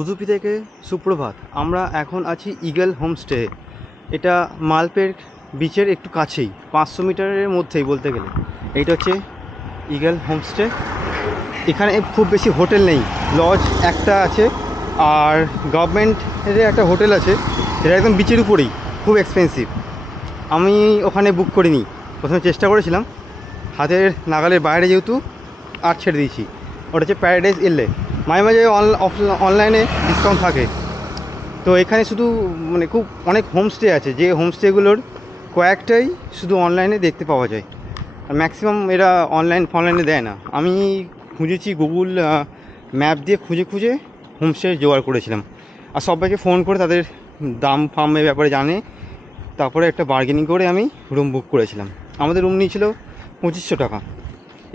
উদুপি থেকে সুপ্রভাত। আমরা এখন আছি ইগল হোমস্টে। এটা মালপের বিচের একটু কাছেই, 500 মিটারের মধ্যেই বলতে গেলে। এইটা হচ্ছে ইগল হোমস্টে। এখানে খুব বেশি হোটেল নেই, লজ একটা আছে আর গভর্নমেন্টের একটা হোটেল আছে, এটা একদম বিচের উপরেই, খুব এক্সপেন্সিভ। আমি ওখানে বুক করিনি, প্রথমে চেষ্টা করেছিলাম, হাতের নাগালের বাইরে যেহেতু আর ছেড়ে দিয়েছি। ওটা হচ্ছে প্যারাডাইস এলে। মাঝে মাঝে অনলাইনে ডিসকাউন্ট থাকে। তো এখানে শুধু মানে খুব অনেক হোমস্টে আছে, যে হোমস্টেগুলোর কয়েকটাই শুধু অনলাইনে দেখতে পাওয়া যায়, আর ম্যাক্সিমাম এরা অনলাইনে দেয় না। আমি খুঁজেছি গুগল ম্যাপ দিয়ে, খুঁজে খুঁজে হোমস্টে জোগাড় করেছিলাম, আর সবাইকে ফোন করে তাদের দাম ফামের ব্যাপারে জানে, তারপরে একটা বার্গেনিং করে আমি রুম বুক করেছিলাম। আমাদের রুম নিয়েছিল 2500 টাকা।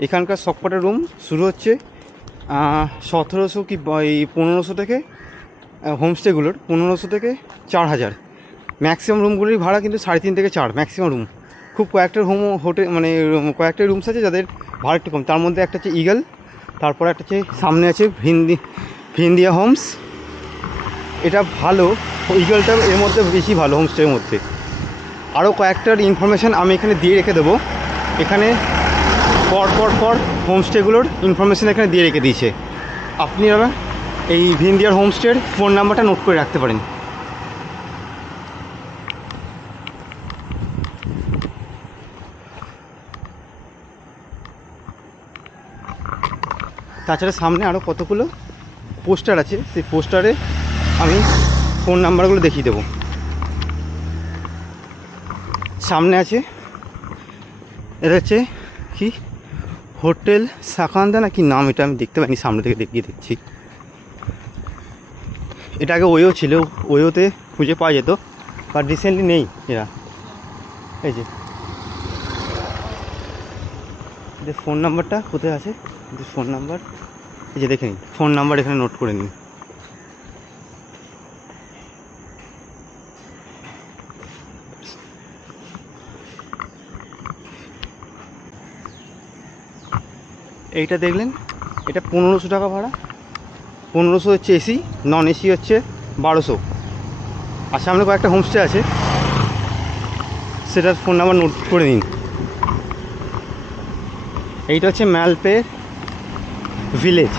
এখানকার সবকটা রুম শুরু হচ্ছে 1700 কি 1500 থেকে, হোমস্টেগুলোর 1500 থেকে 4000। ম্যাক্সিমাম রুমগুলির ভাড়া কিন্তু 3.5 থেকে 4 ম্যাক্সিমাম রুম। খুব কয়েকটা হোটেল মানে কয়েকটা রুমস আছে যাদের ভাড়া একটু কম। তার মধ্যে একটা হচ্ছে ইগল, তারপরে একটা হচ্ছে সামনে আছে ভিন্দিয়া হোমস। এটা ভালো, ইগলটা এর মধ্যে বেশি ভালো হোমস্টের মধ্যে। আরও কয়েকটার ইনফরমেশান আমি এখানে দিয়ে রেখে দেবো। এখানে পর হোমস্টেগুলোর ইনফরমেশান এখানে দিয়ে রেখে দিয়েছে। আপনারা এই ভিন্দিয়ার হোমস্টের ফোন নাম্বারটা নোট করে রাখতে পারেন। তাছাড়া সামনে আরও কতগুলো পোস্টার আছে, সেই পোস্টারে আমি ফোন নাম্বারগুলো দেখিয়ে দেবো। সামনে আছে, এটা হচ্ছে কি হোটেল সাকান্দা না কি নাম, এটা আমি দেখতে পাইনি, সামনে থেকে দেখিয়ে দেখছি। এটা আগে ওয়েও ছিল, ওয়েওতে খুঁজে পাওয়া যেত, বাট রিসেন্টলি নেই এরা। এই যে ফোন নাম্বারটা কোথায় আছে, ফোন নাম্বার এই যে দেখে নিন, ফোন নাম্বার এখানে নোট করে নিন। এইটা দেখলেন, এটা 1500 টাকা ভাড়া। 1500 হচ্ছে এসি, নন এসি হচ্ছে 1200। আর সামনে কয়েকটা হোমস্টে আছে, সেটার ফোন নাম্বার নোট করে নিন। এইটা হচ্ছে ম্যালপে ভিলেজ।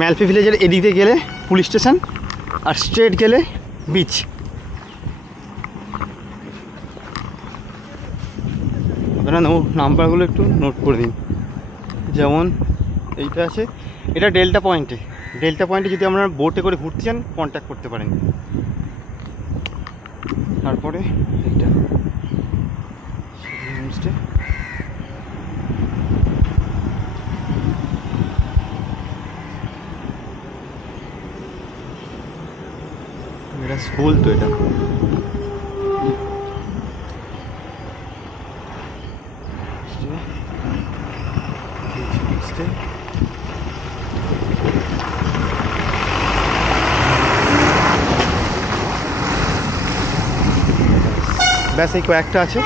ম্যালপে ভিলেজের এদিকে গেলে পুলিশ স্টেশন, আর স্ট্রেট গেলে বিচ। আপনারা নাম্বারগুলো একটু নোট করে দিন। যেমন এইটা আছে, এটা ডেল্টা পয়েন্টে। ডেল্টা পয়েন্টে যদি আপনারা বোটে করে ঘুরতে চান, কন্ট্যাক্ট করতে পারেন। তারপরে এইটা হোমস্টে। এটা স্কুল তো, এটা ব্যাস এই কয়েকটা আছে।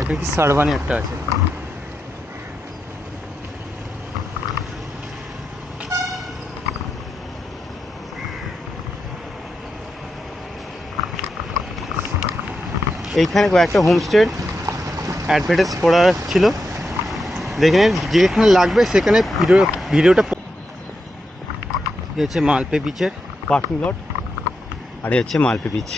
এটা কি সারবানি একটা আছে। এইখানে কয়েকটা হোমস্টের অ্যাডভার্টাইজ করা ছিল, দেখে নিন, যেখানে লাগবে সেখানে ভিডিওটা। এ হচ্ছে মালপে বিচের পার্কিং লট, আর এ হচ্ছে মালপে বিচ।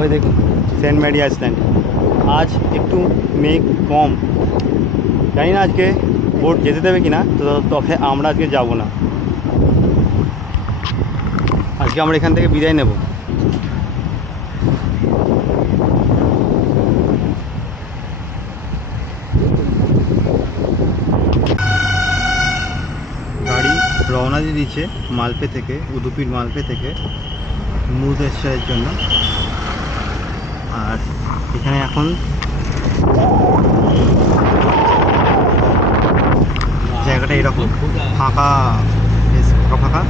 ওই দেখুন সেন্ট ম্যারি আইল্যান্ড। আজ একটু মেঘ কম, জানি না আজকে বোট যেতে দেবে কি না, তো তবে আমরা আজকে যাব না। আজকে আমরা এখান থেকে বিদায় নেব। গাড়ি রওনা দিয়ে দিচ্ছে মালপে থেকে, উদুপির মালপে থেকে মুরুদেশ্বরের জন্য। আর এখানে এখন জায়গাটা এরকম ফাঁকা, বেশ ফাঁকা ফাঁকা,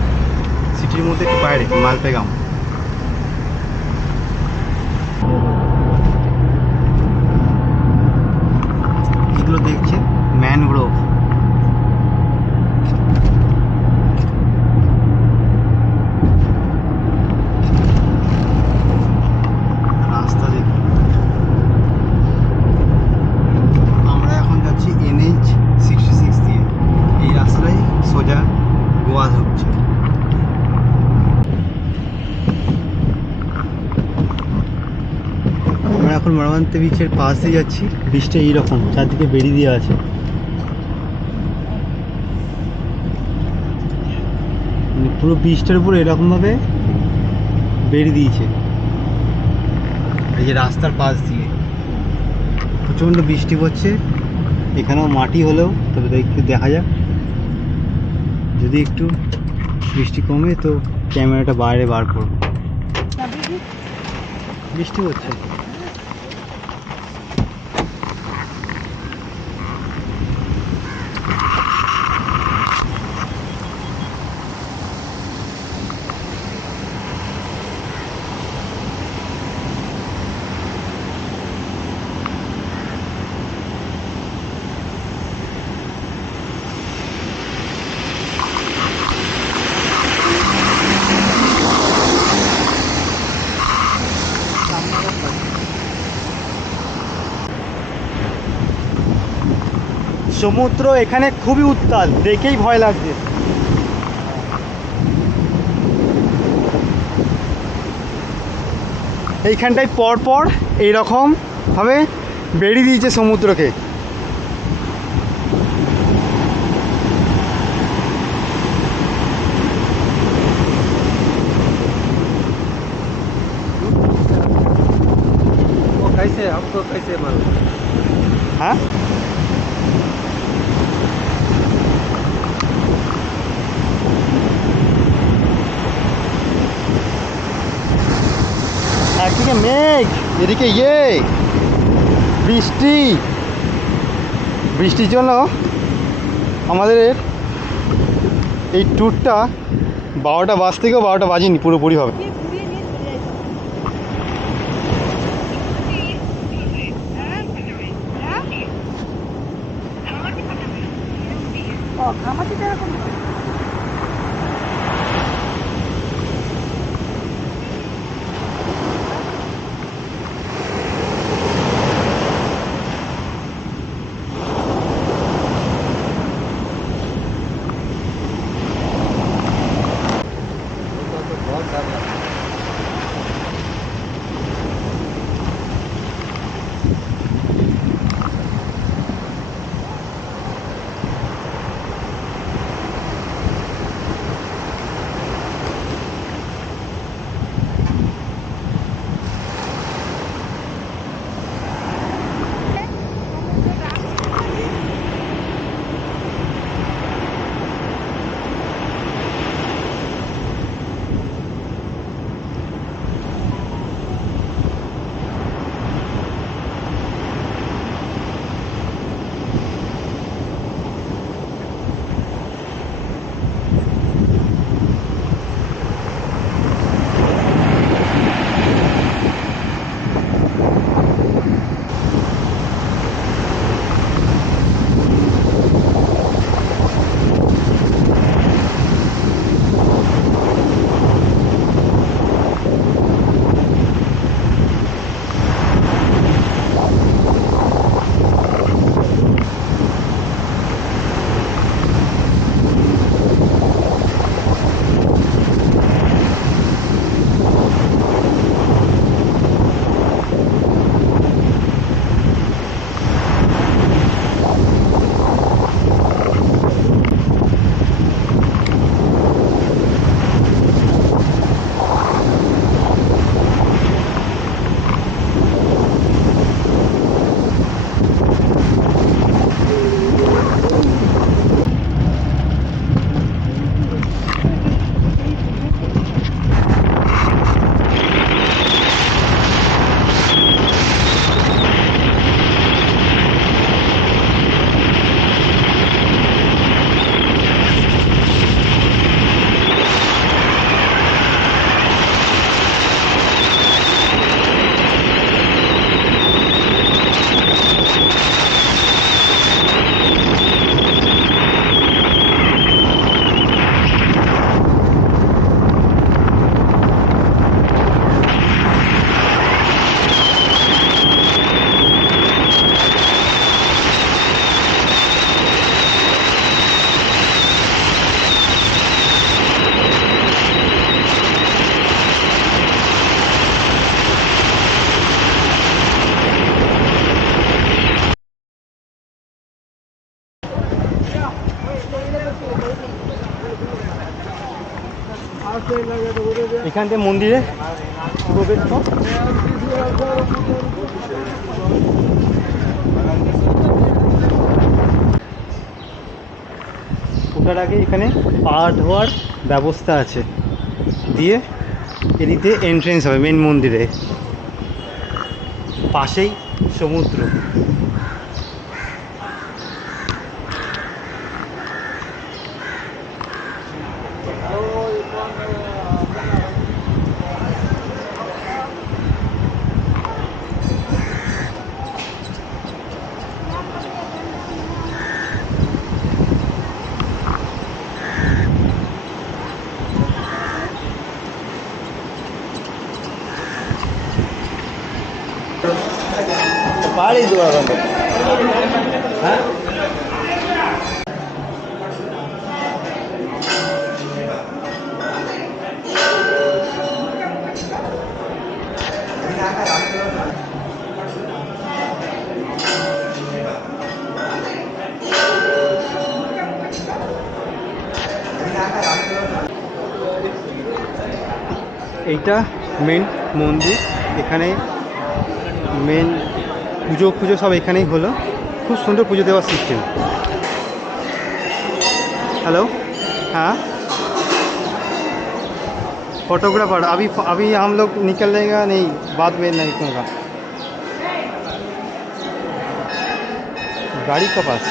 সিটির মধ্যে একটু বাইরে মালপেগাম। এগুলো দেখছে ম্যানগ্রোভ। রাস্তা দেখুন, আমরা এখন যাচ্ছি NH66 দিয়ে। এই রাস্তাটাই সোজা গোয়া ঢুকছে। আমরা এখন মরাবান্তে বিচের পাশ দিয়ে যাচ্ছি। বৃষ্টি এইরকম চারদিকে বেড়ি দিয়ে আছে। মানে পুরো বৃষ্টির উপর এরকমভাবে বেড়ি দিয়েছে। এই যে রাস্তার পাশ দিয়ে প্রচণ্ড বৃষ্টি পড়ছে। এখানেও মাটি হলেও, তবে একটু দেখা যাক, যদি একটু বৃষ্টি কমে তো ক্যামেরাটা বাইরে বার করবো। বৃষ্টি হচ্ছে। সমুদ্র এখানে খুবই উত্তাল, দেখেই ভয় লাগছে। এইখানটায় পরপর এইরকম ভাবে বেরিয়ে দিয়েছে সমুদ্রকে। হ্যাঁ, একদিকে মেঘ, এদিকে বৃষ্টি। বৃষ্টির জন্য আমাদের এই ট্যুরটা 12টা বাজ থেকেও 12টা বাজেনি পুরোপুরিভাবে। এখান থেকে মন্দিরে প্রবেশ পথ। ওটার আগে এখানে পা ধোয়ার ব্যবস্থা আছে, দিয়ে এদিক দিয়ে এন্ট্রেন্স হবে মেন মন্দিরে। পাশেই সমুদ্র। पाड़ी दुआ हाँ এইটা মেন মন্দির। এখানে মেন পুজো সব এখানেই হলো। খুব সুন্দর পুজো দেওয়ার সিস্টেম। हेलो, हाँ फोटोग्राफर अभी अभी हम लोग निकलेगा नहीं, बाद में नहीं होगा। गाड़ी के पास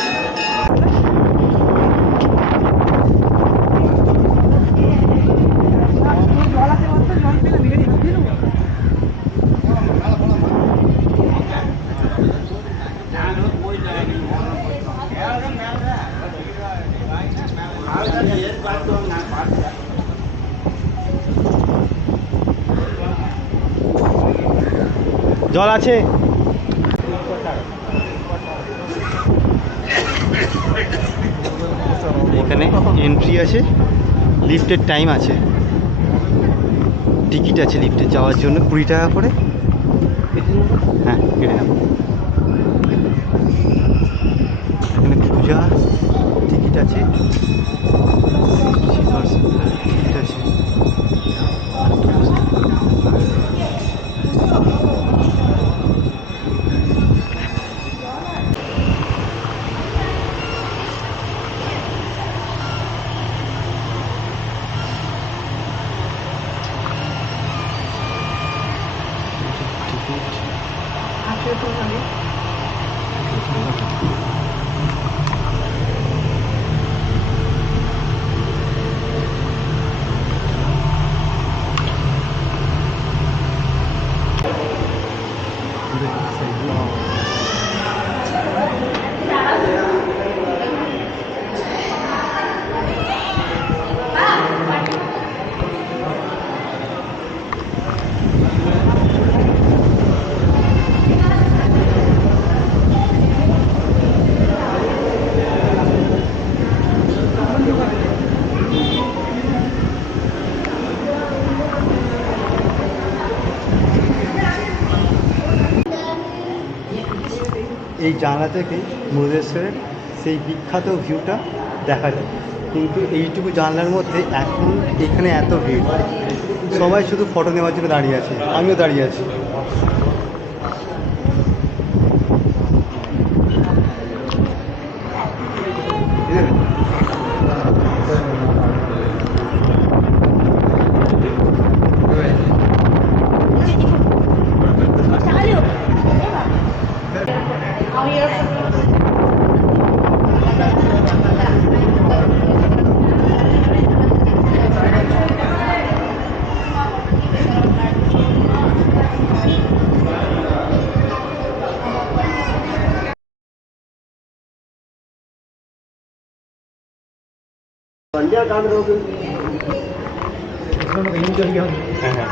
জল আছে। এখানে এন্ট্রি আছে, লিফটের টাইম আছে, টিকিট আছে লিফটে যাওয়ার জন্য 20 টাকা করে। হ্যাঁ কেটে নেব। এখানে পূজা টিকিট আছে, টিকিট আছে। এই জানলা থেকে মুরুদেশ্বরের সেই বিখ্যাত ভিউটা দেখা যায়। কিন্তু এইটুকু জানলার মধ্যে এখন এখানে এত ভিড়, সবাই শুধু ফটো নেওয়ার জন্য দাঁড়িয়ে আছে, আমিও দাঁড়িয়ে আছি। হ্যাঁ হ্যাঁ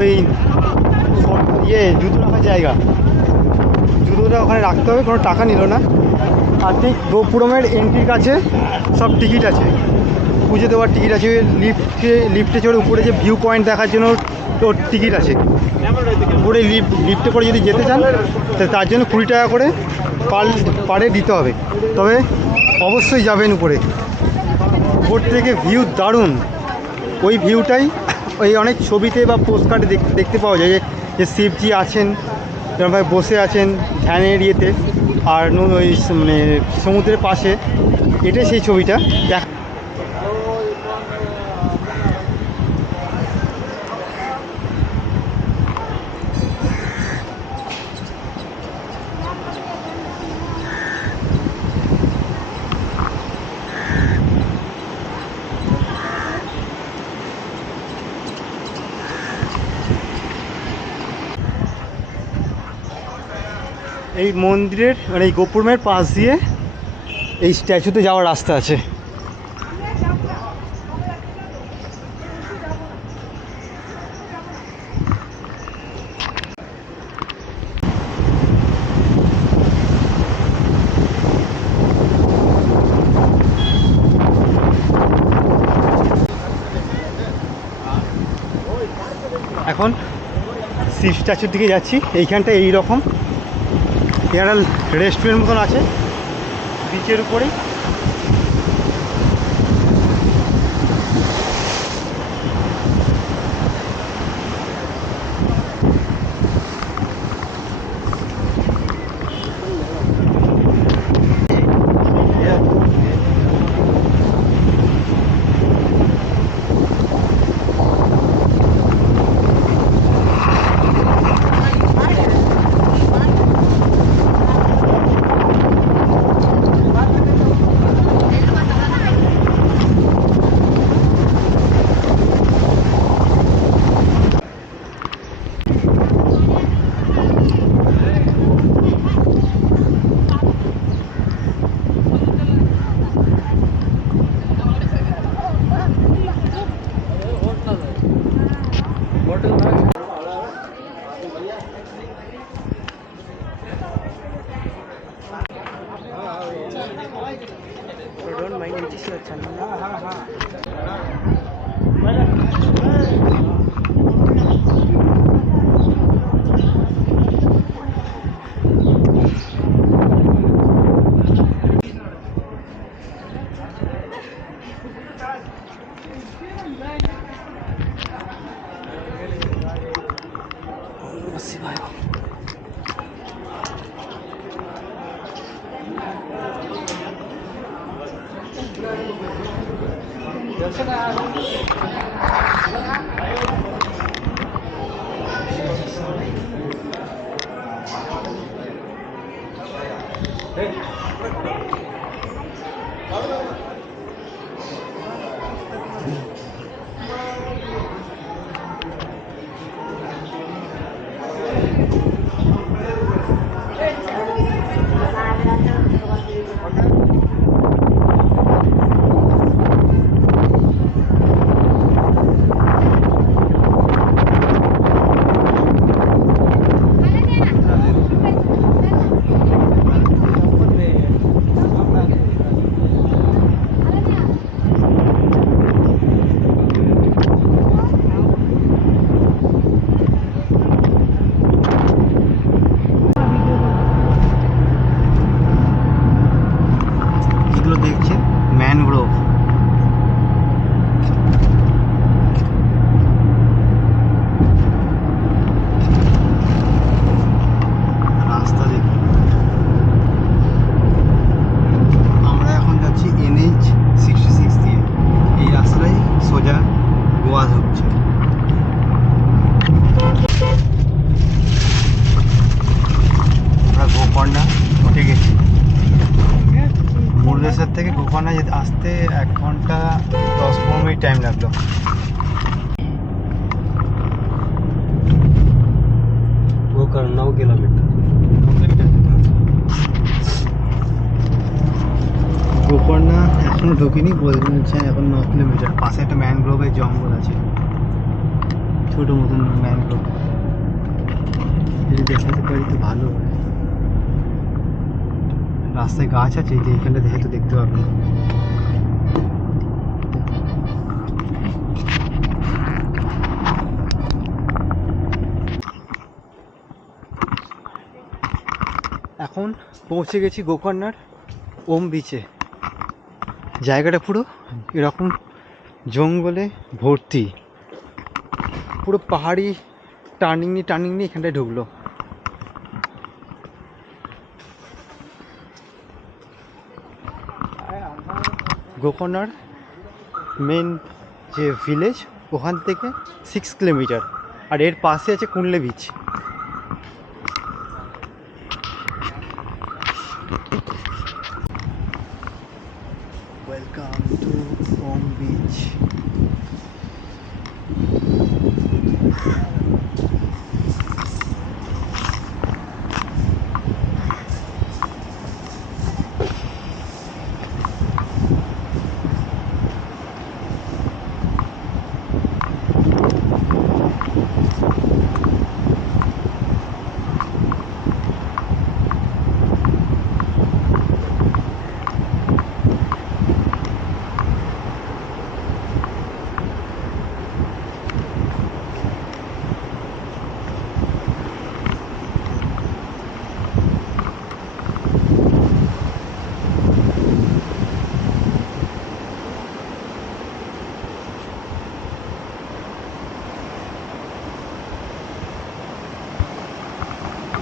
ওই জুতো রাখার জায়গা, জুতোটা ওখানে রাখতে হবে, কোনো টাকা নিল না। আর ঠিক গোপুরমের এন্ট্রির কাছে সব টিকিট আছে, পুজো দেওয়ার টিকিট আছে, লিফটে চড়ে উপরে যে ভিউ পয়েন্ট দেখার জন্য ওর টিকিট আছে। উপরে লিফটে করে যদি যেতে চান তার জন্য 20 টাকা করে পারে দিতে হবে। তবে অবশ্যই যাবেন উপরে, উপর থেকে ভিউ দারুণ। ওই ভিউটাই ওই অনেক ছবিতে বা পোস্ট কার্ডে দেখতে পাওয়া যায়, যে শিবজি আছেন এরকমভাবে বসে আছেন ধ্যানের ইয়েতে, আর ওই মানে সমুদ্রের পাশে, এটাই সেই ছবিটা দেখ। এই মন্দিরের মানে এই গোপুরমের পাশ দিয়ে এই স্ট্যাচুতে যাওয়ার রাস্তা আছে। এখন শিব স্ট্যাচুর দিকে যাচ্ছি। এইখানটা এইরকম একটা রেস্টুরেন্ট মতন আছে বিচের উপরেই। দেখছেন ম্যানগ্রোভ। রাস্তা দেখুন, আমরা এখন যাচ্ছি NH-66 দিয়ে। এই রাস্তাটাই সোজা গোয়া ঢুকছে। আমরা গোকর্ণা উঠে গেছি। মুরদেশ্বর থেকে গোকর্ণা যেতে আসতে 1 ঘন্টা 10-15 মিনিট টাইম লাগলো। गोकर्ण 9 किलोमीटर। গোকর্ণা এখনো ঢুকিনি, বলছেন এখন 9 কিলোমিটার। পাশে একটা ম্যানগ্রোভের জঙ্গল আছে। ছোটো মতন ম্যানগ্রোভ যদি দেখাতে পারি তো ভালো হয়। রাস্তায় গাছ আছে, যে এখানটা দেখে তো দেখতে পাবেন। এখন পৌঁছে গেছি গোকর্ণার ওম বিচে। জায়গাটা পুরো এরকম জঙ্গলে ভর্তি, পুরো পাহাড়ি টার্নিং নিয়ে এখানটায় ঢুকলো। গোকর্ণার মেন যে ভিলেজ ওখান থেকে 6 কিলোমিটার, আর এর পাশে আছে Kudle beach. Welcome to Om beach.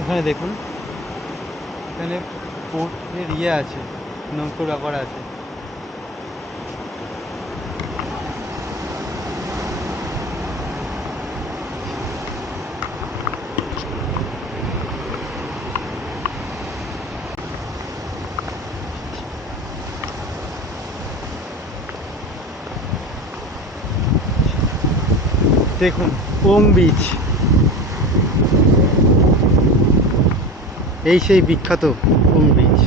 এখানে দেখুন, এখানে পোর্টের আছে, নৌকো ব্যাপার আছে। দেখুন ওম বিচ, এই সেই বিখ্যাত ওম বিচ।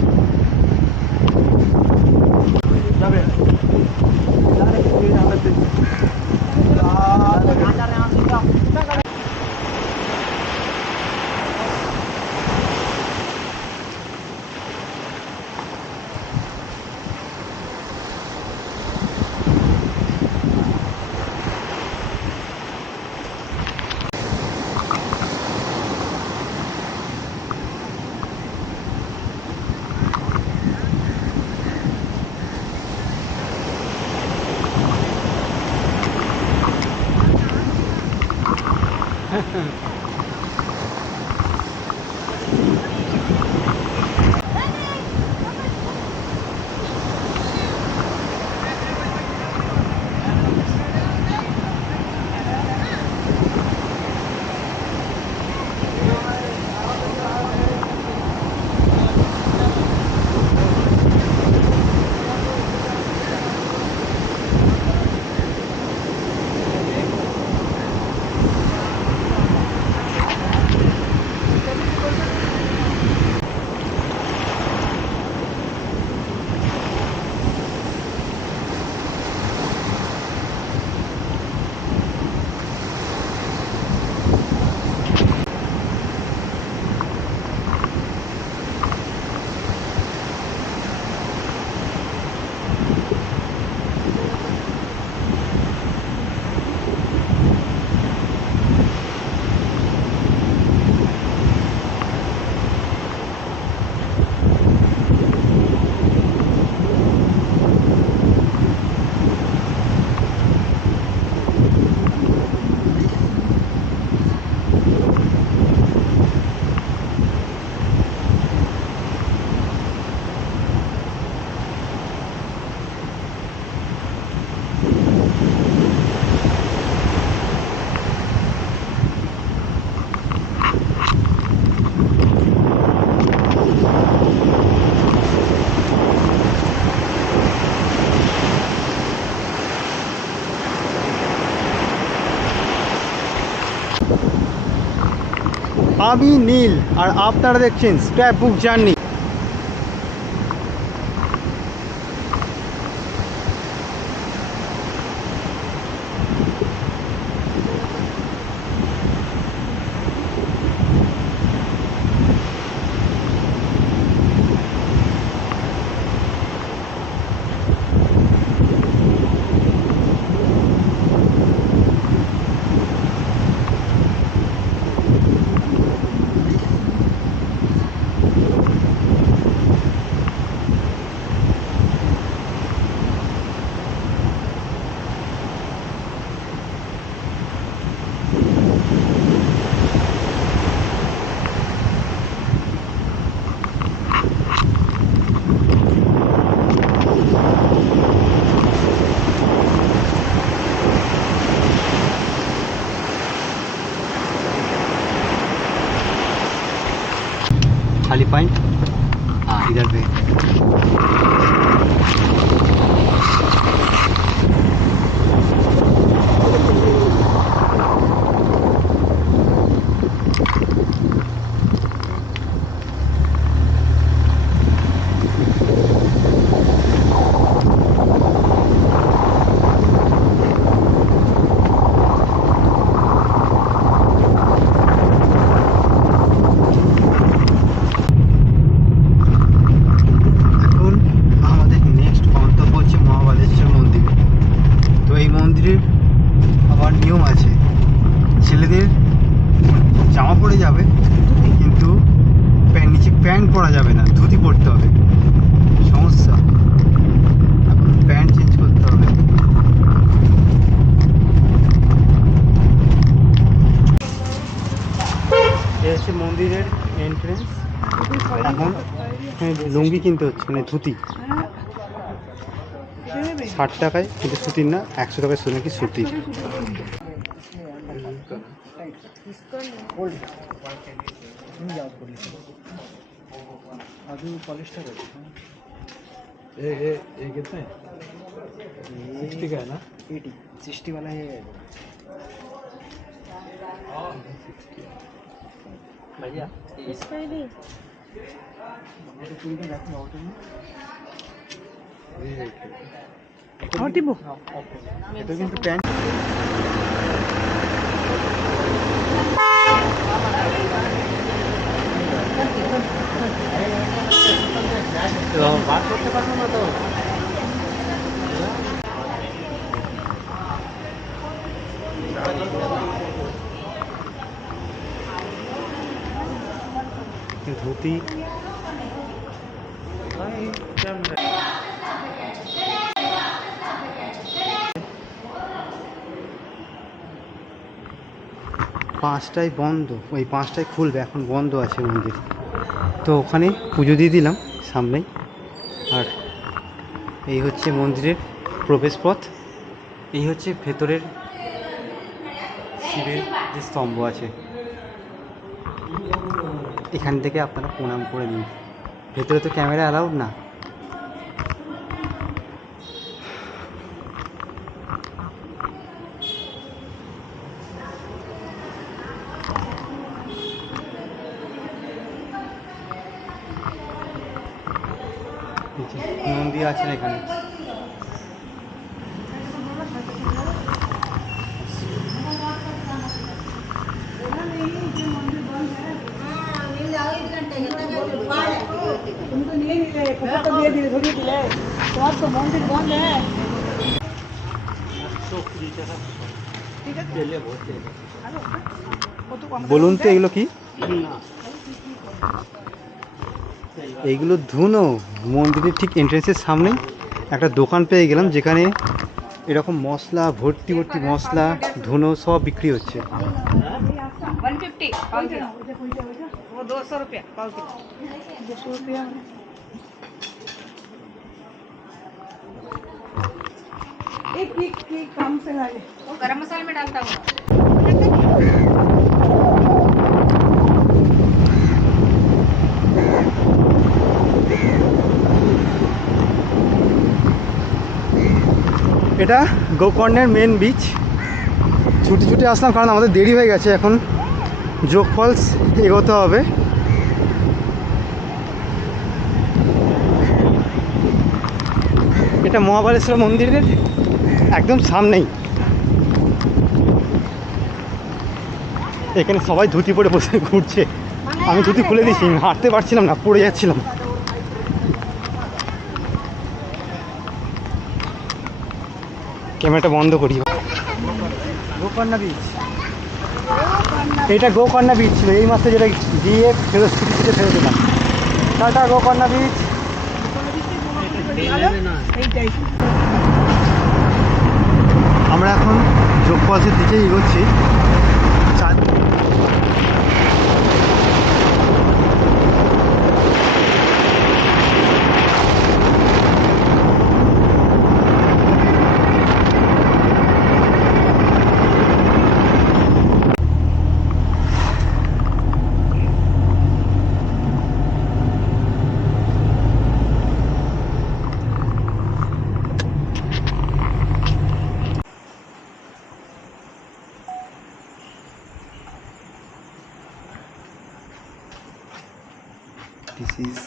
আমি নীল, আর আপনারা দেখছেন স্ক্র্যাপ বুক জার্নি। खाली पॉइंट इधर पे। আবার নিয়ম আছে, ছেলেদের জামা পরে যাবে কিন্তু নিচে প্যান্ট পরা যাবে না, ধুতি পরতে হবে। সমস্যা, এখন প্যান্ট চেঞ্জ করতে হবে। এ হচ্ছে মন্দিরের এন্ট্রেন্স। এখন লুঙ্গি কিনতে হচ্ছে, মানে ধুতি 60 টাকায়, কিন্তু সুতির না, 100 টাকায় শুনে কি সুতির। ये कितने 60 का है ना? 60 वाला है भैया इसका ही नहीं और टिपो এটা কিন্তু প্যান্ট। बात करते पाরো না তো। ধুতি পাঁচটায় বন্ধ, ওই 5টায় খুলবে, এখন বন্ধ আছে মন্দির। তো ওখানে পুজো দিয়ে দিলাম সামনেই। আর এই হচ্ছে মন্দিরের প্রবেশপথ, এই হচ্ছে ভেতরের শিবের যে স্তম্ভ আছে, এখান থেকে আপনারা প্রণাম করে নিন। ভেতরে তো ক্যামেরা অ্যালাউড না। মন্দির আছেন এখানে। तुमको नहीं मिले कुछ तो दिए दिए थोड़ी दिले तो आप तो मंदिर बंद है ठीक है चलिए बहुत चलिए বলুন তো এগুলো কি? এইগুলো ধুনো। মন্দিরের ঠিক এন্ট্রেন্সের সামনেই একটা দোকান পেয়ে গেলাম, যেখানে এরকম মশলা ভর্তি ভর্তি মশলা ধুনো সব বিক্রি হচ্ছে। 150 पाव किलो वो 200 रुपया पाव किलो 200 रुपया एक काम से लाए वो गरम मसाले में डालता हूँ এটা গোকর্ণের মেন বিচ। ছুটি ছুটি আসলাম কারণ আমাদের দেরি হয়ে গেছে, এখন যোগ ফলস এগোতে হবে। এটা মহাবালেশ্বর মন্দিরের একদম সামনেই। এখানে সবাই ধুতি পরে বসে ঘুরছে। আমি ধুতি খুলে দিয়েছি, হাঁটতে পারছিলাম না, পড়ে যাচ্ছিলাম। ক্যামেরাটা বন্ধ করি। গোকর্ণা বিচ, এটা গোকর্ণা বিচ ছিল এই মাসে, যেটা গিয়ে ফেরত ছুটি থেকে ফেরত দিলাম। টাটা গোকর্ণা বিচ। আমরা এখন যোগ ফলসের দিকে এগোচ্ছি। This is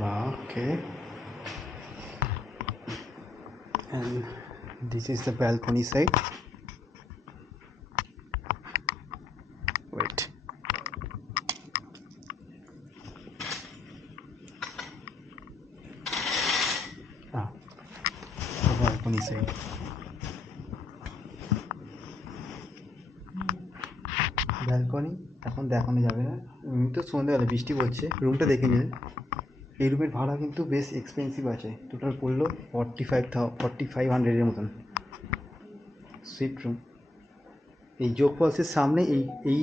wow, okay. And this is the balcony side. Wait. Ah, the balcony side. Balcony এখন দেখানো যাবে না, এমনি তো সন্ধ্যাবেলা বৃষ্টি পড়ছে। রুমটা দেখে নিন, এই রুমের ভাড়া কিন্তু বেশ এক্সপেন্সিভ আছে, টোটাল পড়লো 4500-এর মতন। সুইট রুম, এই যোগ ফলসের সামনে, এই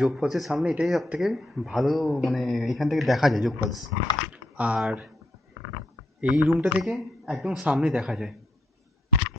যোগ ফলসের সামনে এটাই সব থেকে ভালো, মানে এখান থেকে দেখা যায় যোগ ফলস। আর এই রুমটা থেকে একদম সামনে দেখা যায়।